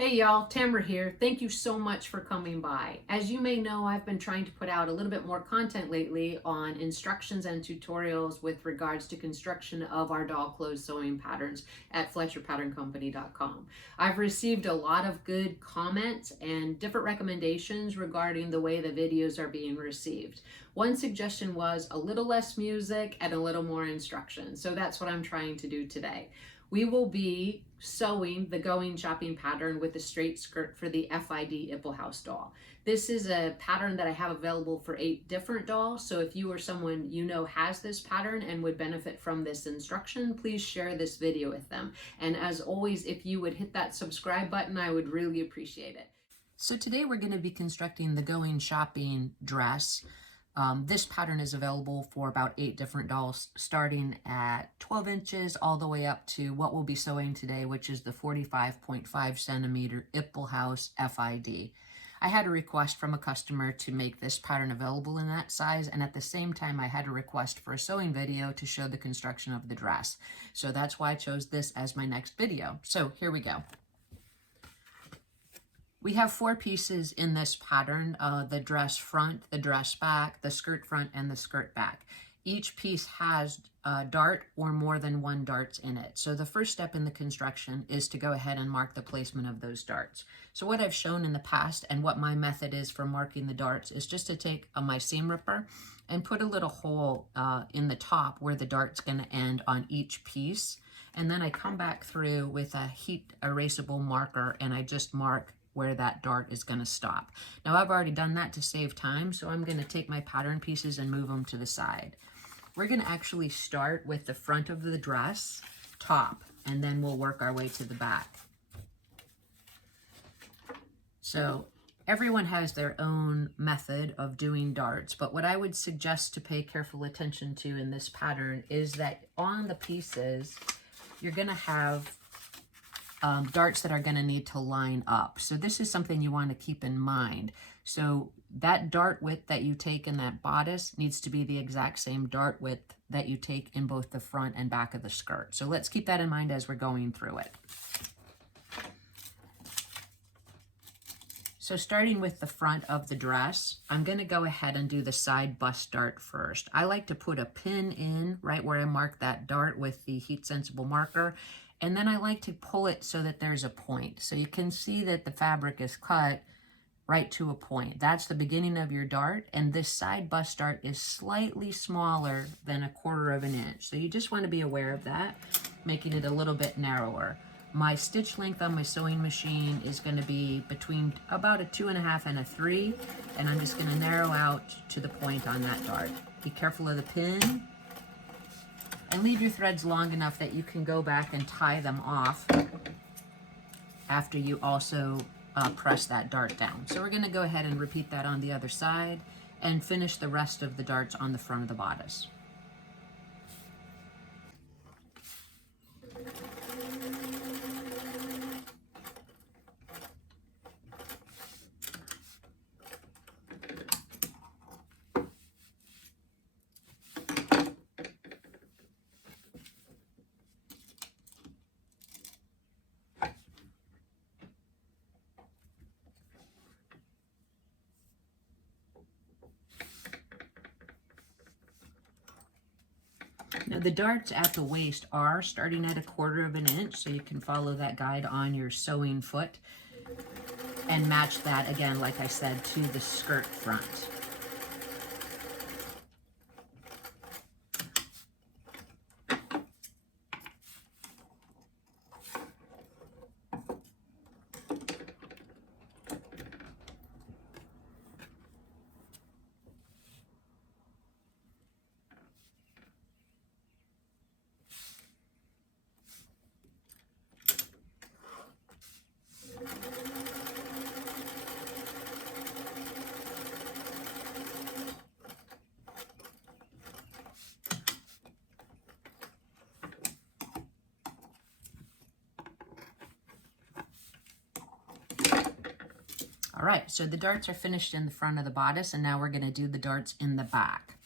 Hey y'all, Tamara here. Thank you so much for coming by. As you may know, I've been trying to put out a little bit more content lately on instructions and tutorials with regards to construction of our doll clothes sewing patterns at FletcherPatternCompany.com. I've received a lot of good comments and different recommendations regarding the way the videos are being received. One suggestion was a little less music and a little more instruction. So that's what I'm trying to do today. We will be sewing the going shopping pattern with the straight skirt for the FID Ippelhaus doll. This is a pattern that I have available for 8 different dolls. So if you or someone you know has this pattern and would benefit from this instruction, please share this video with them. And as always, if you would hit that subscribe button, I would really appreciate it. So today we're going to be constructing the going shopping dress. This pattern is available for about 8 different dolls, starting at 12 inches all the way up to what we'll be sewing today, which is the 45.5 centimeter Ippelhaus FID. I had a request from a customer to make this pattern available in that size, and at the same time I had a request for a sewing video to show the construction of the dress. So that's why I chose this as my next video. So here we go. We have 4 pieces in this pattern, the dress front, the dress back, the skirt front, and the skirt back. Each piece has a dart or more than 1 darts in it. So the first step in the construction is to go ahead and mark the placement of those darts. So what I've shown in the past and what my method is for marking the darts is just to take my seam ripper and put a little hole in the top where the dart's going to end on each piece. And then I come back through with a heat erasable marker and I just mark where that dart is going to stop. Now I've already done that to save time, so I'm going to take my pattern pieces and move them to the side. We're going to actually start with the front of the dress, top, and then we'll work our way to the back. So everyone has their own method of doing darts, but what I would suggest to pay careful attention to in this pattern is that on the pieces, you're going to have darts that are going to need to line up. So this is something you want to keep in mind. So that dart width that you take in that bodice needs to be the exact same dart width that you take in both the front and back of the skirt. So let's keep that in mind as we're going through it. So starting with the front of the dress, I'm going to go ahead and do the side bust dart first. I like to put a pin in right where I mark that dart with the heat sensible marker. And then I like to pull it so that there's a point. So you can see that the fabric is cut right to a point. That's the beginning of your dart, and this side bust dart is slightly smaller than 1/4 of an inch. So you just want to be aware of that, making it a little bit narrower. My stitch length on my sewing machine is going to be between about a 2.5 and a 3, and I'm just going to narrow out to the point on that dart. Be careful of the pin. And leave your threads long enough that you can go back and tie them off after you also press that dart down. So we're going to go ahead and repeat that on the other side and finish the rest of the darts on the front of the bodice. Now the darts at the waist are starting at 1/4 of an inch, so you can follow that guide on your sewing foot and match that again, like I said, to the skirt front. All right, so the darts are finished in the front of the bodice, and now we're going to do the darts in the back.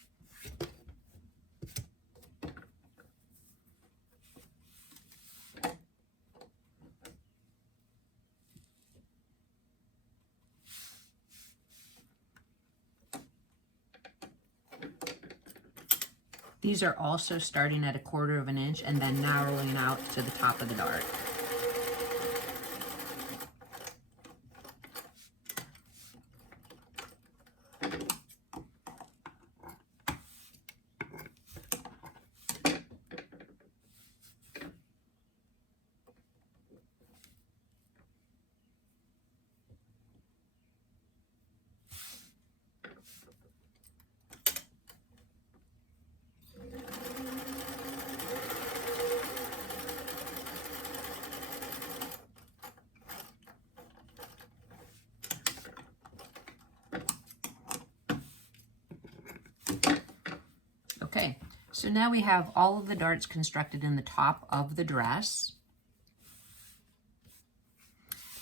These are also starting at 1/4 of an inch and then narrowing out to the top of the dart. Okay, so now we have all of the darts constructed in the top of the dress.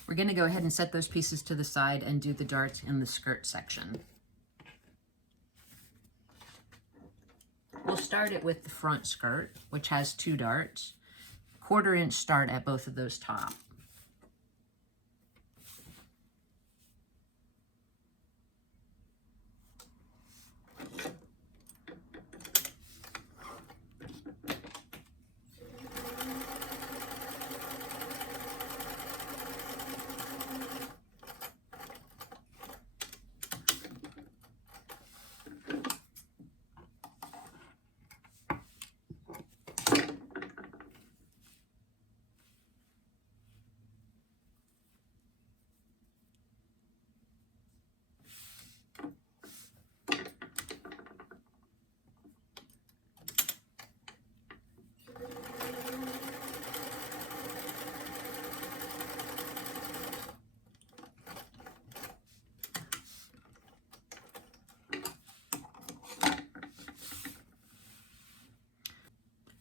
We're going to go ahead and set those pieces to the side and do the darts in the skirt section. We'll start it with the front skirt, which has 2 darts. 1/4 inch start at both of those top.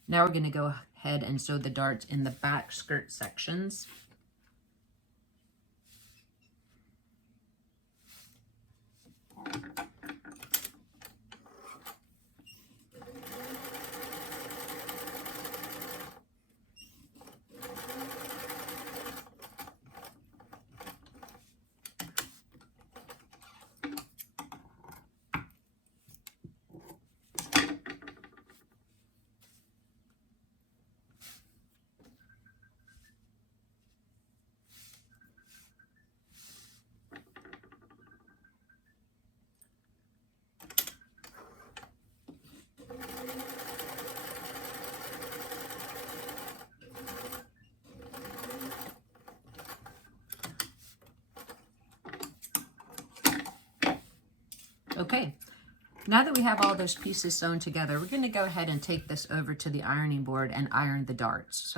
Now we're going to go ahead and sew the darts in the back skirt sections. Okay, now that we have all those pieces sewn together, we're going to go ahead and take this over to the ironing board and iron the darts.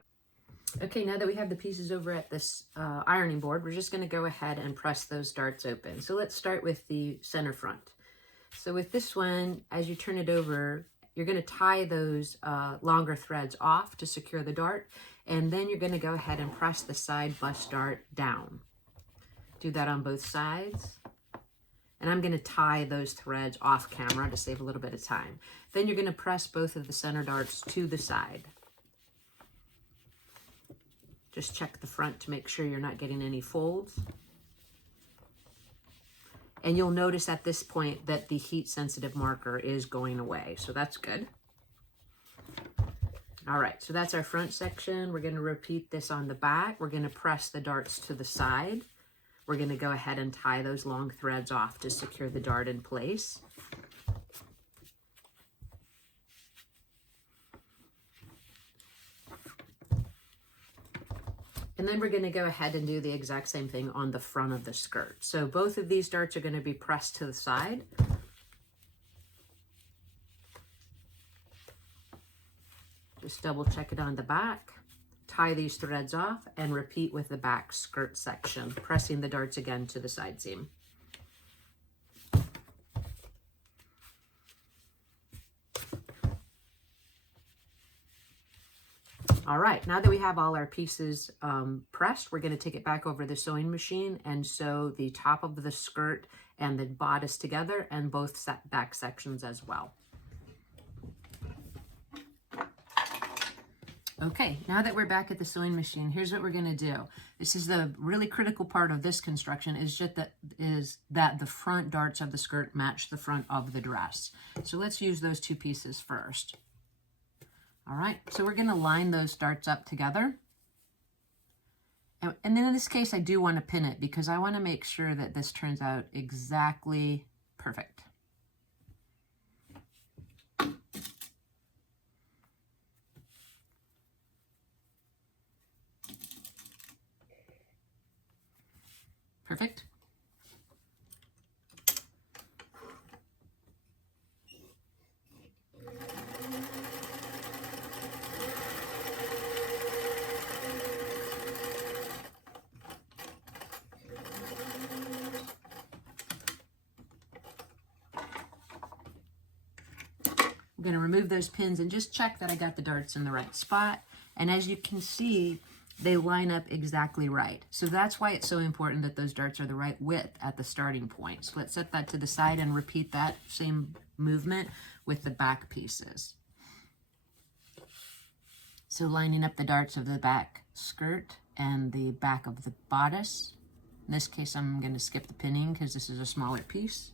Okay, now that we have the pieces over at this ironing board, we're just going to go ahead and press those darts open. So let's start with the center front. So with this one, as you turn it over, you're going to tie those longer threads off to secure the dart, and then you're going to go ahead and press the side bust dart down. Do that on both sides. And I'm going to tie those threads off camera to save a little bit of time. Then you're going to press both of the center darts to the side. Just check the front to make sure you're not getting any folds. And you'll notice at this point that the heat sensitive marker is going away, so that's good. All right, so that's our front section. We're going to repeat this on the back. We're going to press the darts to the side. We're going to go ahead and tie those long threads off to secure the dart in place. And then we're going to go ahead and do the exact same thing on the front of the skirt. So both of these darts are going to be pressed to the side. Just double check it on the back. Tie these threads off and repeat with the back skirt section, pressing the darts again to the side seam. All right, now that we have all our pieces pressed, we're going to take it back over the sewing machine and sew the top of the skirt and the bodice together, and both back sections as well. Okay, now that we're back at the sewing machine, here's what we're going to do. This is the really critical part of this construction, is that the front darts of the skirt match the front of the dress. So let's use those 2 pieces first. All right, so we're going to line those darts up together. And then in this case, I do want to pin it because I want to make sure that this turns out exactly perfect. Perfect. I'm going to remove those pins and just check that I got the darts in the right spot. And as you can see, they line up exactly right. So that's why it's so important that those darts are the right width at the starting point. So let's set that to the side and repeat that same movement with the back pieces. So lining up the darts of the back skirt and the back of the bodice. In this case, I'm going to skip the pinning because this is a smaller piece.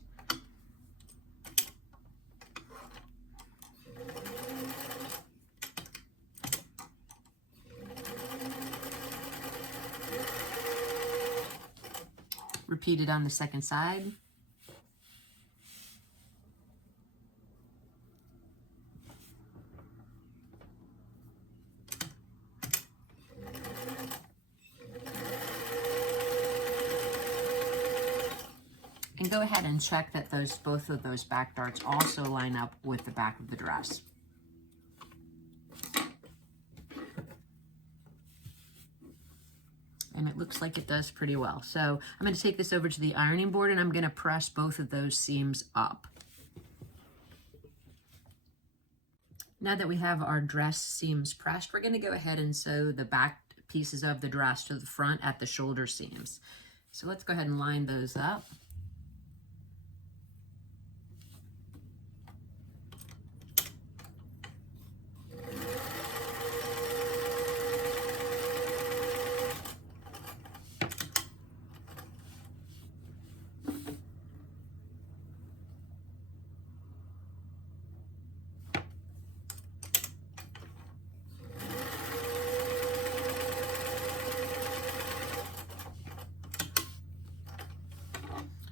Repeat it on the second side. And go ahead and check that both of those back darts also line up with the back of the dress. And it looks like it does pretty well. So I'm going to take this over to the ironing board and I'm going to press both of those seams up. Now that we have our dress seams pressed, we're going to go ahead and sew the back pieces of the dress to the front at the shoulder seams. So let's go ahead and line those up.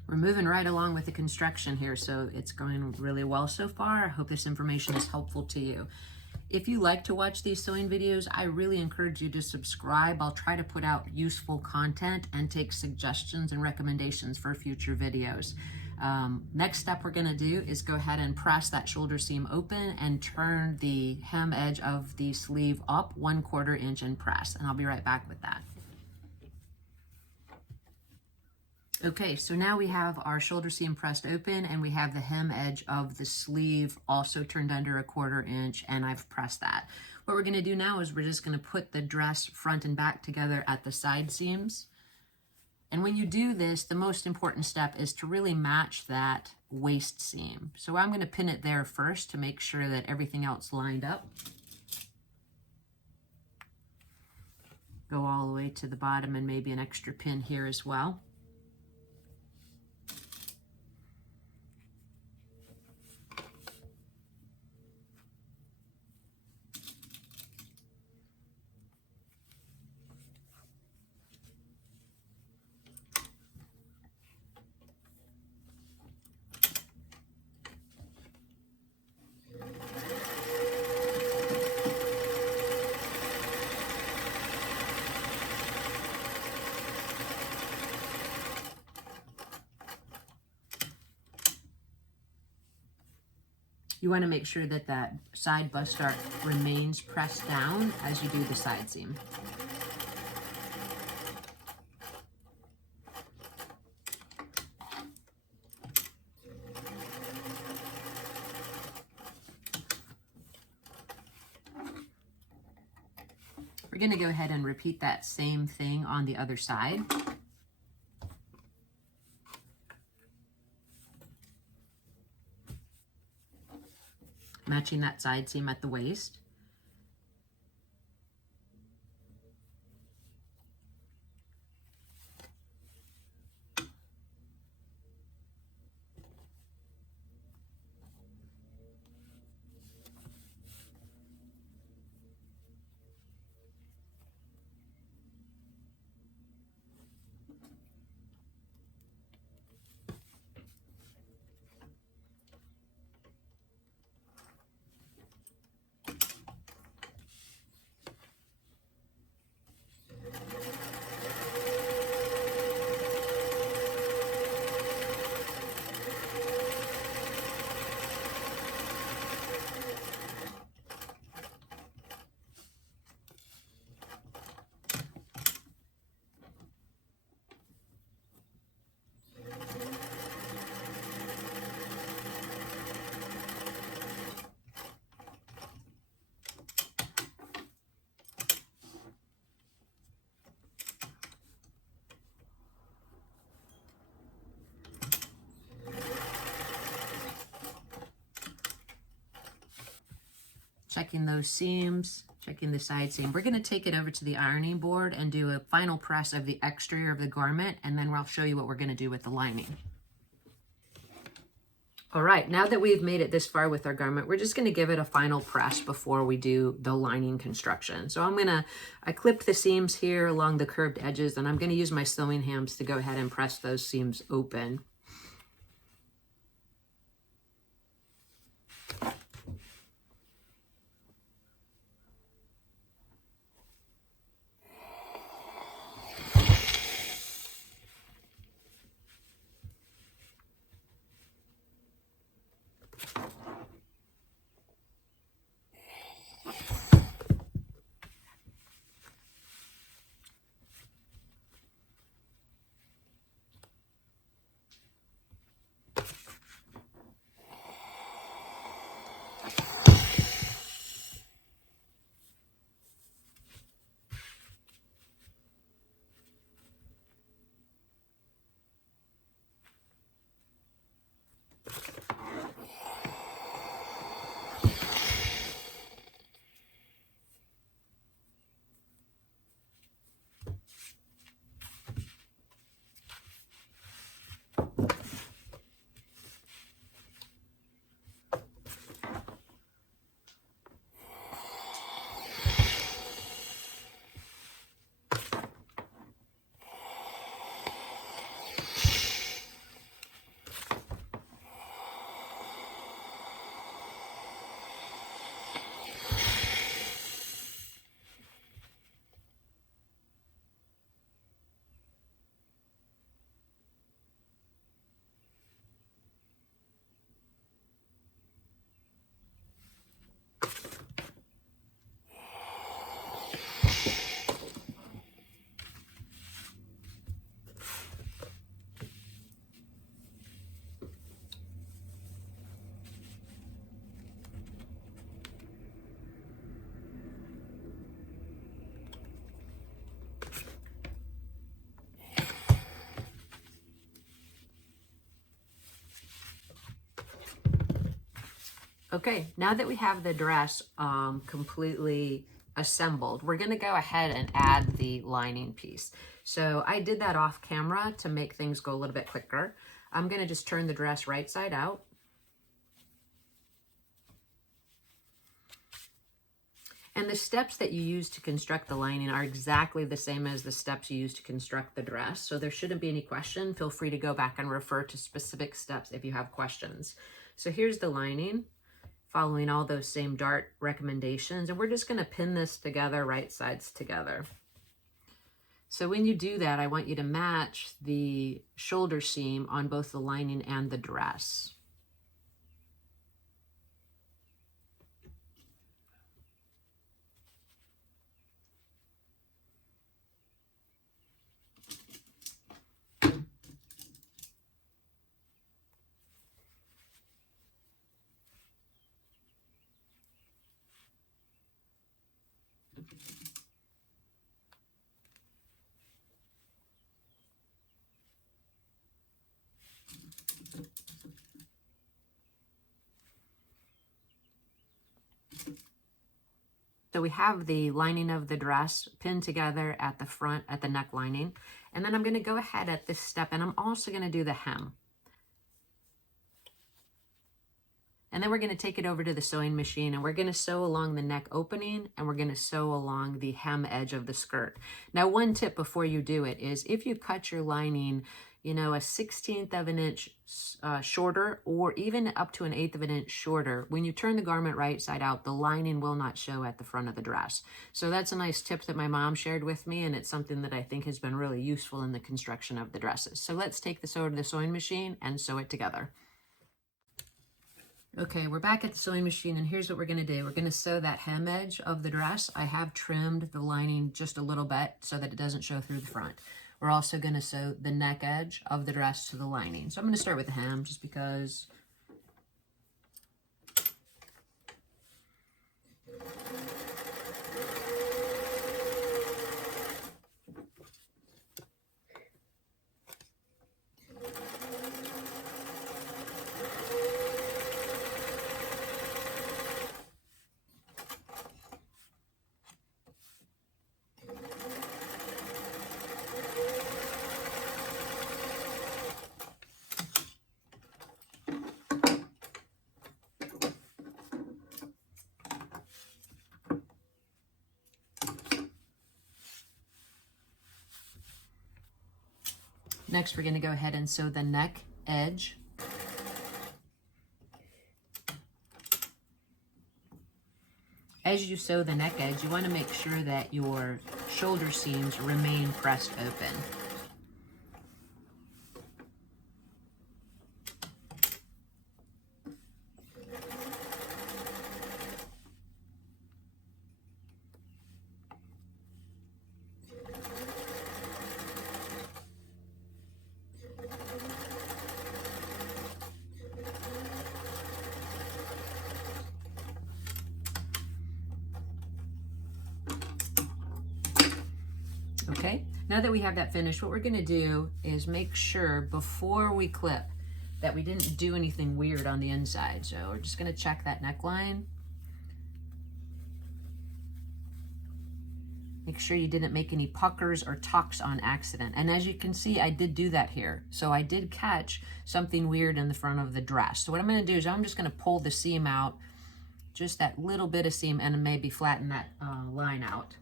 We're moving right along with the construction here, so it's going really well so far. I hope this information is helpful to you. If you like to watch these sewing videos, I really encourage you to subscribe. I'll try to put out useful content and take suggestions and recommendations for future videos. Next step we're going to do is go ahead and press that shoulder seam open and turn the hem edge of the sleeve up 1/4 inch and press, and I'll be right back with that. Okay, so now we have our shoulder seam pressed open and we have the hem edge of the sleeve also turned under 1/4 inch, and I've pressed that. What we're going to do now is we're just going to put the dress front and back together at the side seams. And when you do this, the most important step is to really match that waist seam. So I'm going to pin it there first to make sure that everything else lined up. Go all the way to the bottom and maybe an extra pin here as well. You want to make sure that that side bust dart remains pressed down as you do the side seam. We're going to go ahead and repeat that same thing on the other side. Matching that side seam at the waist. checking those seams, checking the side seam. We're going to take it over to the ironing board and do a final press of the exterior of the garment, and then I'll show you what we're going to do with the lining. All right, now that we've made it this far with our garment, we're just going to give it a final press before we do the lining construction. So I clipped the seams here along the curved edges, and I'm going to use my sewing hams to go ahead and press those seams open. Okay, now that we have the dress completely assembled, we're going to go ahead and add the lining piece. So I did that off camera to make things go a little bit quicker. I'm going to just turn the dress right side out. And the steps that you use to construct the lining are exactly the same as the steps you use to construct the dress. So there shouldn't be any question. Feel free to go back and refer to specific steps if you have questions. So here's the lining, following all those same dart recommendations. And we're just going to pin this together, right sides together. So when you do that, I want you to match the shoulder seam on both the lining and the dress. So we have the lining of the dress pinned together at the front, at the neck lining. And then I'm going to go ahead at this step, and I'm also going to do the hem. And then we're going to take it over to the sewing machine, and we're going to sew along the neck opening, and we're going to sew along the hem edge of the skirt. Now, one tip before you do it is if you cut your lining, you know, a 1/16 of an inch shorter, or even up to 1/8 of an inch shorter, when you turn the garment right side out, the lining will not show at the front of the dress. So that's a nice tip that my mom shared with me, and it's something that I think has been really useful in the construction of the dresses. So let's take this over to the sewing machine and sew it together. Okay, we're back at the sewing machine, and here's what we're going to do. We're going to sew that hem edge of the dress. I have trimmed the lining just a little bit so that it doesn't show through the front. We're also going to sew the neck edge of the dress to the lining. So I'm going to start with the hem just because Next, we're going to go ahead and sew the neck edge. As you sew the neck edge, you want to make sure that your shoulder seams remain pressed open. Okay, now that we have that finished, what we're going to do is make sure before we clip that we didn't do anything weird on the inside. So we're just going to check that neckline. Make sure you didn't make any puckers or tucks on accident. And as you can see, I did do that here. So I did catch something weird in the front of the dress. So what I'm going to do is I'm just going to pull the seam out, just that little bit of seam, and maybe flatten that line out.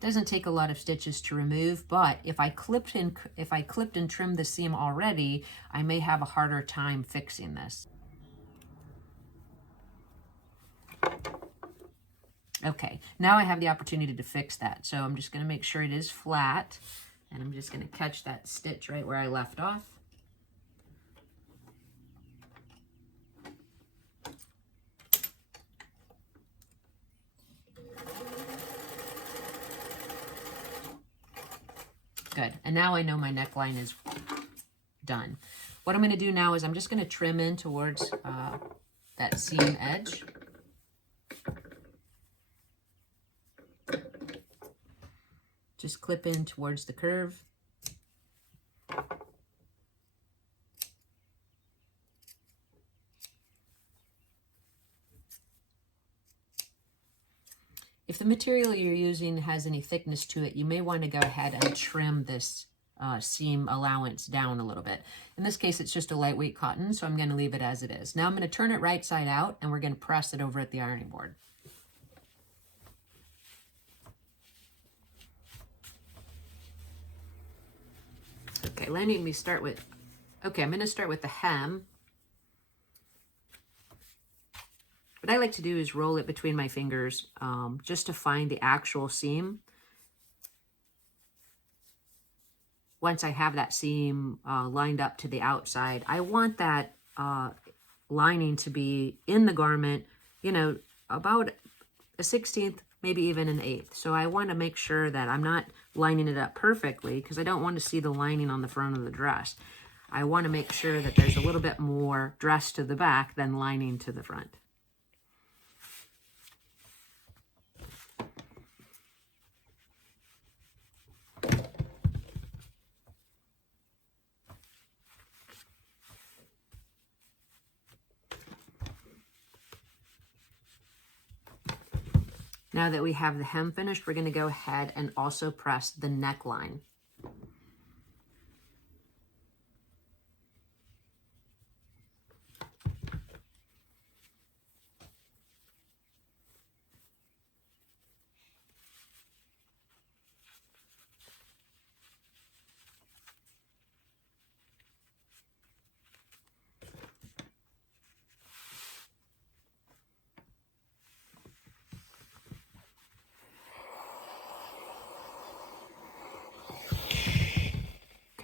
Doesn't take a lot of stitches to remove, but if I clipped and trimmed the seam already, I may have a harder time fixing this. Okay, now I have the opportunity to fix that. So I'm just going to make sure it is flat, and I'm just going to catch that stitch right where I left off. Good, and now I know my neckline is done. What I'm going to do now is I'm just going to trim in towards that seam edge. Just clip in towards the curve. If the material you're using has any thickness to it, you may want to go ahead and trim this seam allowance down a little bit. In this case, it's just a lightweight cotton, so I'm going to leave it as it is. Now I'm going to turn it right side out, and we're going to press it over at the ironing board. Okay, I'm going to start with the hem. What I like to do is roll it between my fingers just to find the actual seam. Once I have that seam lined up to the outside, I want that lining to be in the garment, you know, about a 1/16, maybe even an 1/8. So I want to make sure that I'm not lining it up perfectly because I don't want to see the lining on the front of the dress. I want to make sure that there's a little bit more dress to the back than lining to the front. Now that we have the hem finished, we're going to go ahead and also press the neckline.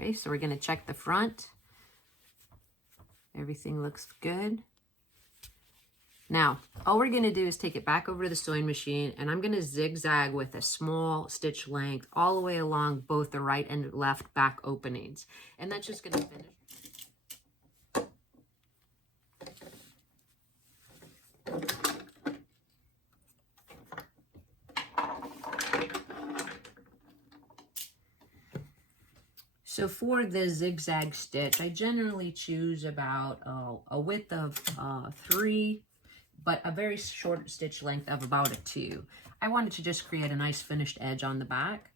Okay, so we're going to check the front. Everything looks good. Now, all we're going to do is take it back over to the sewing machine, and I'm going to zigzag with a small stitch length all the way along both the right and left back openings. And that's just going to finish. So for the zigzag stitch, I generally choose about a width of 3, but a very short stitch length of about a 2. I wanted to just create a nice finished edge on the back.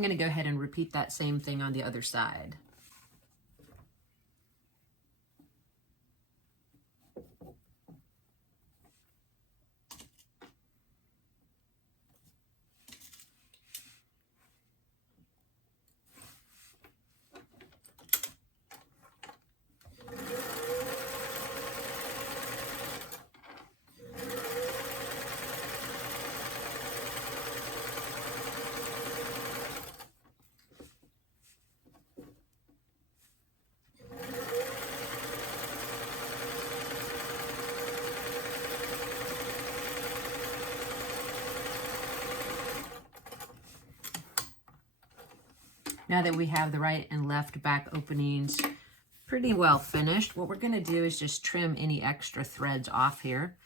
I'm going to go ahead and repeat that same thing on the other side. Now that we have the right and left back openings pretty well finished, what we're going to do is just trim any extra threads off here.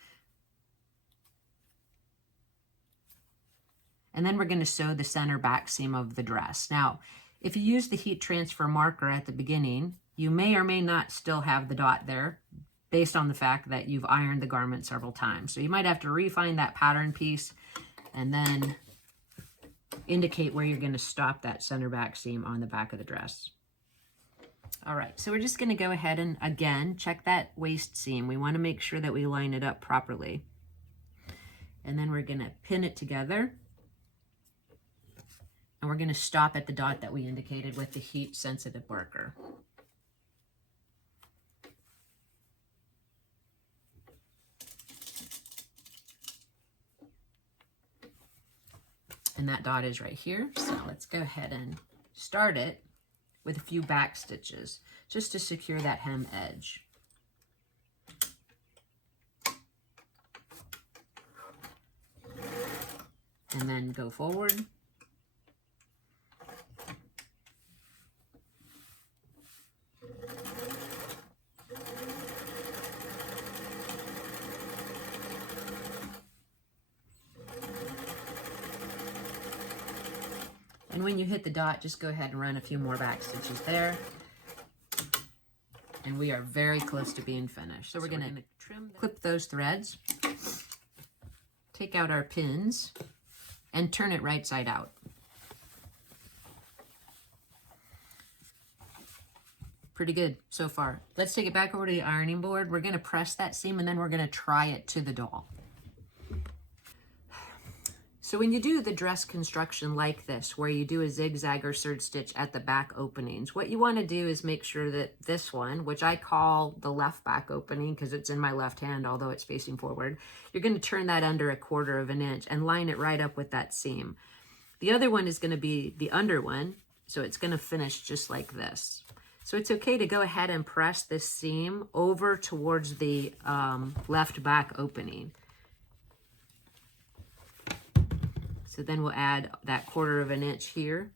And then we're going to sew the center back seam of the dress. Now, if you use the heat transfer marker at the beginning, you may or may not still have the dot there based on the fact that you've ironed the garment several times. So you might have to refine that pattern piece and then indicate where you're going to stop that center back seam on the back of the dress. All right, so we're just going to go ahead and again check that waist seam. We want to make sure that we line it up properly. And then we're going to pin it together. And we're going to stop at the dot that we indicated with the heat sensitive marker. And that dot is right here. So let's go ahead and start it with a few back stitches just to secure that hem edge. And then go forward. And when you hit the dot, just go ahead and run a few more back stitches there. And we are very close to being finished. So we're going to trim, clip those threads, take out our pins, and turn it right side out. Pretty good so far. Let's take it back over to the ironing board. We're going to press that seam and then we're going to try it to the doll. So when you do the dress construction like this, where you do a zigzag or serge stitch at the back openings, what you want to do is make sure that this one, which I call the left back opening because it's in my left hand, although it's facing forward, you're going to turn that under 1/4 of an inch and line it right up with that seam. The other one is going to be the under one, so it's going to finish just like this. So it's okay to go ahead and press this seam over towards the left back opening. So then we'll add that 1/4 of an inch here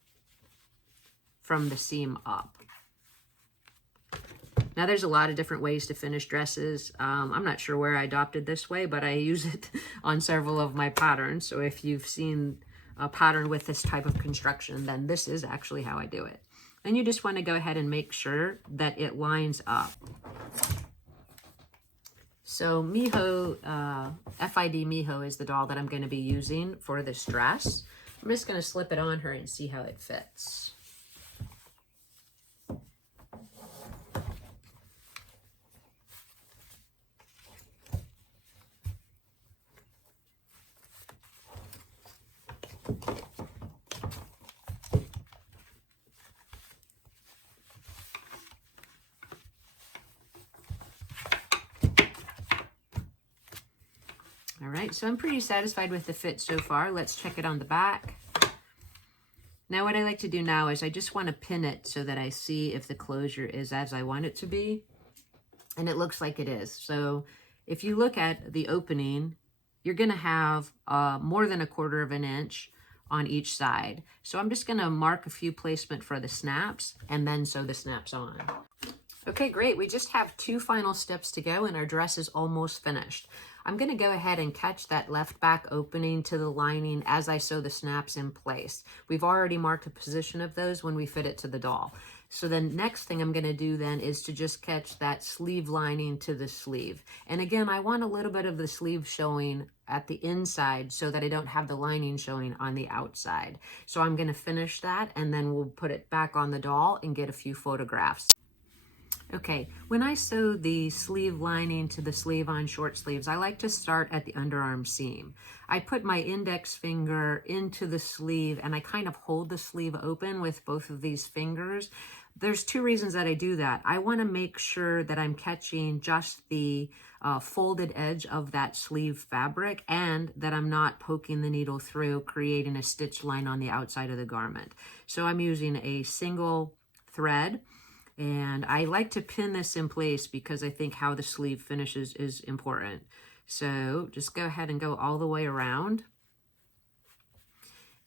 from the seam up. Now there's a lot of different ways to finish dresses. I'm not sure where I adopted this way, but I use it on several of my patterns. So if you've seen a pattern with this type of construction, then this is actually how I do it. And you just want to go ahead and make sure that it lines up. So Miho, FID Miho is the doll that I'm going to be using for this dress. I'm just going to slip it on her and see how it fits. All right, so I'm pretty satisfied with the fit so far. Let's check it on the back. Now what I like to do now is I just want to pin it so that I see if the closure is as I want it to be. And it looks like it is. So if you look at the opening, you're going to have more than 1/4 of an inch on each side. So I'm just going to mark a few placement for the snaps and then sew the snaps on. Okay, great. We just have 2 final steps to go and our dress is almost finished. I'm going to go ahead and catch that left back opening to the lining as I sew the snaps in place. We've already marked the position of those when we fit it to the doll. So then next thing I'm going to do then is to just catch that sleeve lining to the sleeve. And again, I want a little bit of the sleeve showing at the inside so that I don't have the lining showing on the outside. So I'm going to finish that and then we'll put it back on the doll and get a few photographs. Okay, when I sew the sleeve lining to the sleeve on short sleeves, I like to start at the underarm seam. I put my index finger into the sleeve and I kind of hold the sleeve open with both of these fingers. There's two reasons that I do that. I want to make sure that I'm catching just the folded edge of that sleeve fabric and that I'm not poking the needle through, creating a stitch line on the outside of the garment. So I'm using a single thread. And I like to pin this in place because I think how the sleeve finishes is important. So just go ahead and go all the way around.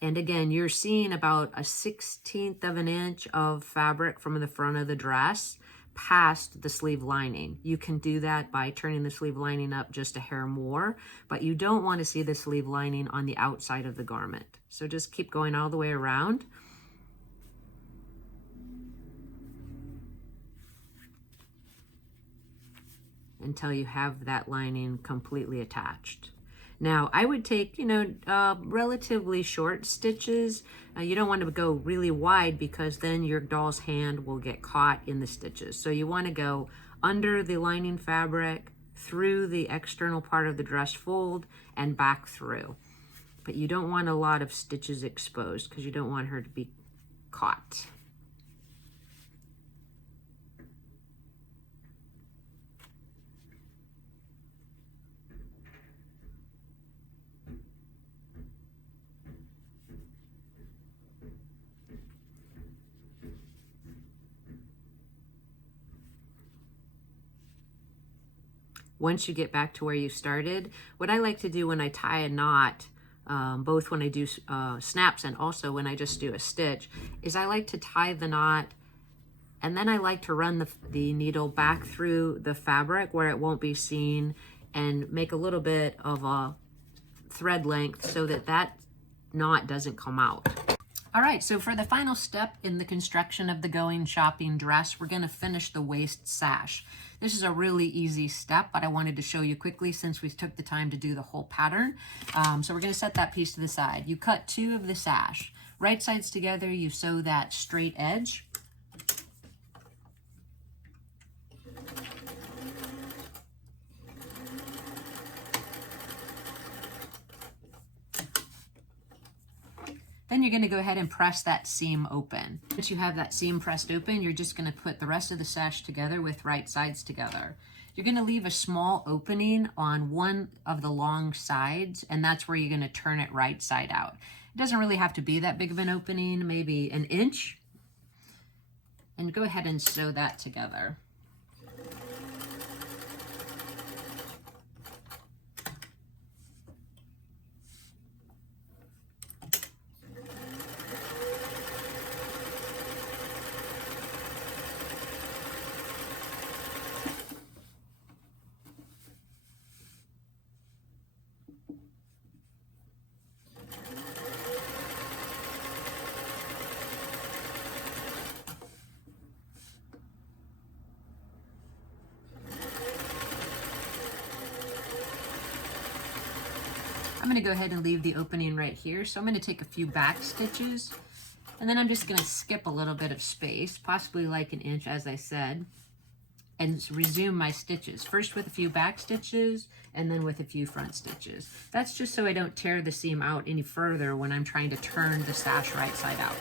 And again, you're seeing about a 1/16 of an inch of fabric from the front of the dress past the sleeve lining. You can do that by turning the sleeve lining up just a hair more, but you don't want to see the sleeve lining on the outside of the garment. So just keep going all the way around. Until you have that lining completely attached. Now, I would take, relatively short stitches. You don't want to go really wide because then your doll's hand will get caught in the stitches. So you want to go under the lining fabric, through the external part of the dress fold, and back through. But you don't want a lot of stitches exposed because you don't want her to be caught. Once you get back to where you started, what I like to do when I tie a knot, both when I do snaps and also when I just do a stitch, is I like to tie the knot and then I like to run the needle back through the fabric where it won't be seen and make a little bit of a thread length so that that knot doesn't come out. All right, so for the final step in the construction of the going shopping dress, we're going to finish the waist sash. This is a really easy step, but I wanted to show you quickly since we took the time to do the whole pattern. So we're going to set that piece to the side. You cut 2 of the sash. Right sides together, you sew that straight edge. Then you're going to go ahead and press that seam open. Once you have that seam pressed open, you're just going to put the rest of the sash together with right sides together. You're going to leave a small opening on one of the long sides, and that's where you're going to turn it right side out. It doesn't really have to be that big of an opening, maybe an inch. And go ahead and sew that together. I'm going to go ahead and leave the opening right here. So I'm going to take a few back stitches and then I'm just going to skip a little bit of space, possibly like an inch as I said, and resume my stitches. First with a few back stitches and then with a few front stitches. That's just so I don't tear the seam out any further when I'm trying to turn the sash right side out.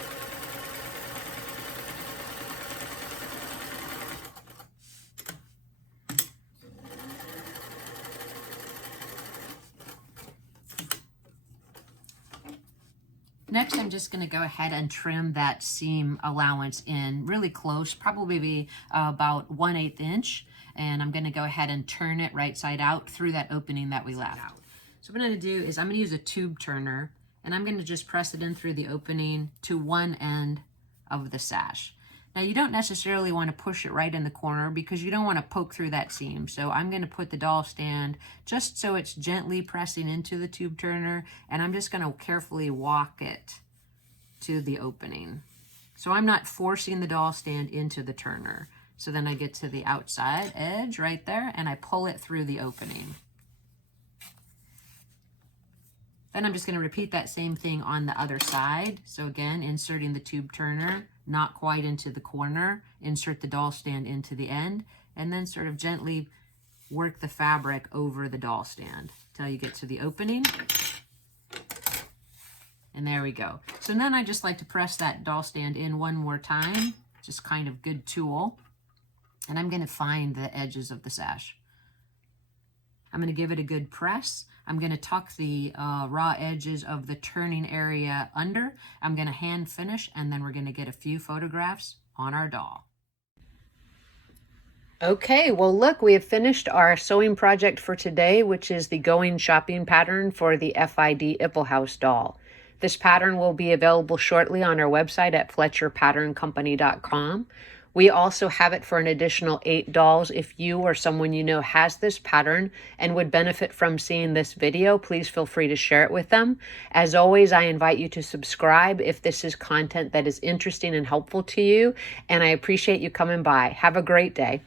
Next, I'm just going to go ahead and trim that seam allowance in really close, probably be about 1/8 inch. And I'm going to go ahead and turn it right side out through that opening that we left. So what I'm going to do is I'm going to use a tube turner and I'm going to just press it in through the opening to one end of the sash. Now you don't necessarily want to push it right in the corner because you don't want to poke through that seam. So I'm going to put the doll stand just so it's gently pressing into the tube turner, and I'm just going to carefully walk it to the opening. So I'm not forcing the doll stand into the turner. So then I get to the outside edge right there and I pull it through the opening. Then I'm just going to repeat that same thing on the other side. So again, inserting the tube turner, not quite into the corner, insert the doll stand into the end, and then sort of gently work the fabric over the doll stand till you get to the opening. And there we go. So then I just like to press that doll stand in one more time, just kind of good tool. And I'm going to find the edges of the sash. I'm going to give it a good press. I'm going to tuck the raw edges of the turning area under. I'm going to hand finish, and then we're going to get a few photographs on our doll. Okay, well look, we have finished our sewing project for today, which is the Going Shopping pattern for the FID Ippelhaus doll. This pattern will be available shortly on our website at FletcherPatternCompany.com. We also have it for an additional 8 dolls. If you or someone you know has this pattern and would benefit from seeing this video, please feel free to share it with them. As always, I invite you to subscribe if this is content that is interesting and helpful to you, and I appreciate you coming by. Have a great day.